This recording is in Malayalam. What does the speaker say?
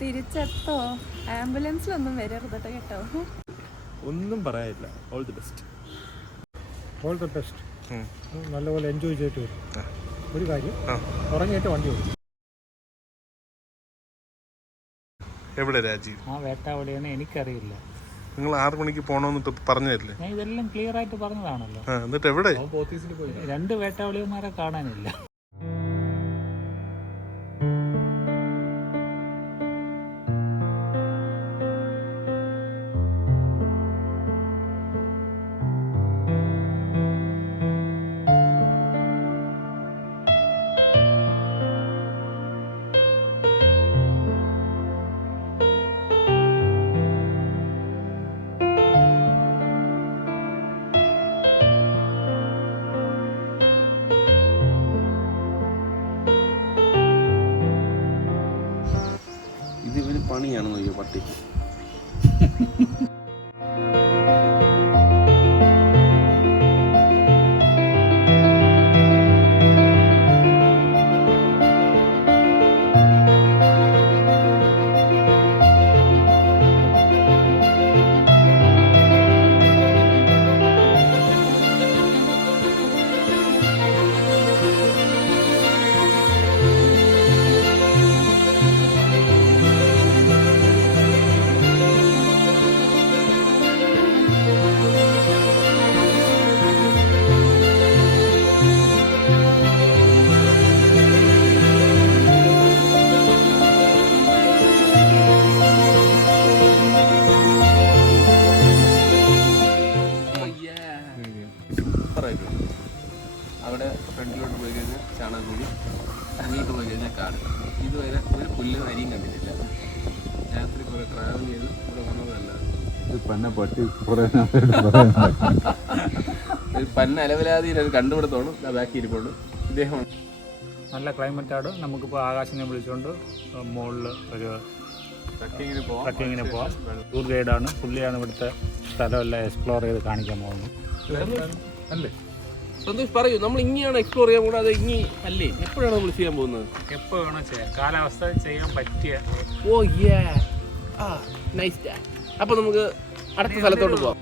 തിരിച്ചെത്തോ? ആംബുലൻസിലൊന്നും വരരുത് കേട്ടോ. ഒന്നും പറയാനില്ല. All the best. All the best. നല്ലപോലെ എൻജോയ് ചെയ്തിട്ട് വരും. ഒരു കാര്യം, ഉറങ്ങിയിട്ട് വണ്ടി വരും. എവിടെ രാജീവ്? ആ വേട്ടാവളിയാണ്, എനിക്കറിയില്ല. നിങ്ങൾ 6 മണിക്ക് പോകണമെന്നിട്ട് പറഞ്ഞതല്ലേ? ഞാൻ ഇതെല്ലാം ക്ലിയർ ആയിട്ട് പറഞ്ഞതാണല്ലോ. എന്നിട്ട് എവിടെ? 2 വേട്ടാവളിയന്മാരെ കാണാനില്ല. ഇതിവന് പണിയാണെന്ന് നോക്കിയോ പട്ടിക്ക്. അവിടെ ഫ്രണ്ടിലോട്ട് പോയി കഴിഞ്ഞാൽ ചാണകക്കുഴി, അങ്ങോട്ട് പോയി കഴിഞ്ഞാൽ കാട്. ഇതുവരെ ഒരു പുല്ല് അരിയും കണ്ടിട്ടില്ല. രാത്രി കുറെ ട്രാവൽ ചെയ്ത് ഇവിടെ വന്നതല്ല. ഒരു പന്ന അലവലാതിയിൽ അത് കണ്ടുപിടുത്തോളും അതാക്കിയിരിക്കുള്ളൂ. ഇദ്ദേഹം നല്ല ക്ലൈമറ്റാണ്. നമുക്കിപ്പോൾ ആകാശിനെ വിളിച്ചുകൊണ്ട് മുകളിൽ ഒരു ട്രക്കിങ്ങിന് പോവാം. ടൂർ ഗൈഡാണ്, പുള്ളിയാണ് ഇവിടുത്തെ സ്ഥലമെല്ലാം എക്സ്പ്ലോർ ചെയ്ത് കാണിക്കാൻ പോകുന്നത്. അല്ലേ സന്തോഷ് പറയൂ, നമ്മൾ ഇങ്ങനെയാണ് എക്സ്പ്ലോർ ചെയ്യാൻ കൂടാതെ ഇനി അല്ലേ എപ്പോഴാണ് നമ്മൾ ചെയ്യാൻ പോകുന്നത്? എപ്പോൾ വേണോ ചെയ്യാം, കാലാവസ്ഥ ചെയ്യാൻ പറ്റിയ. ഓ യാ, നൈസ്. അപ്പോൾ നമുക്ക് അടുത്ത സ്ഥലത്തോട്ട് പോവാം.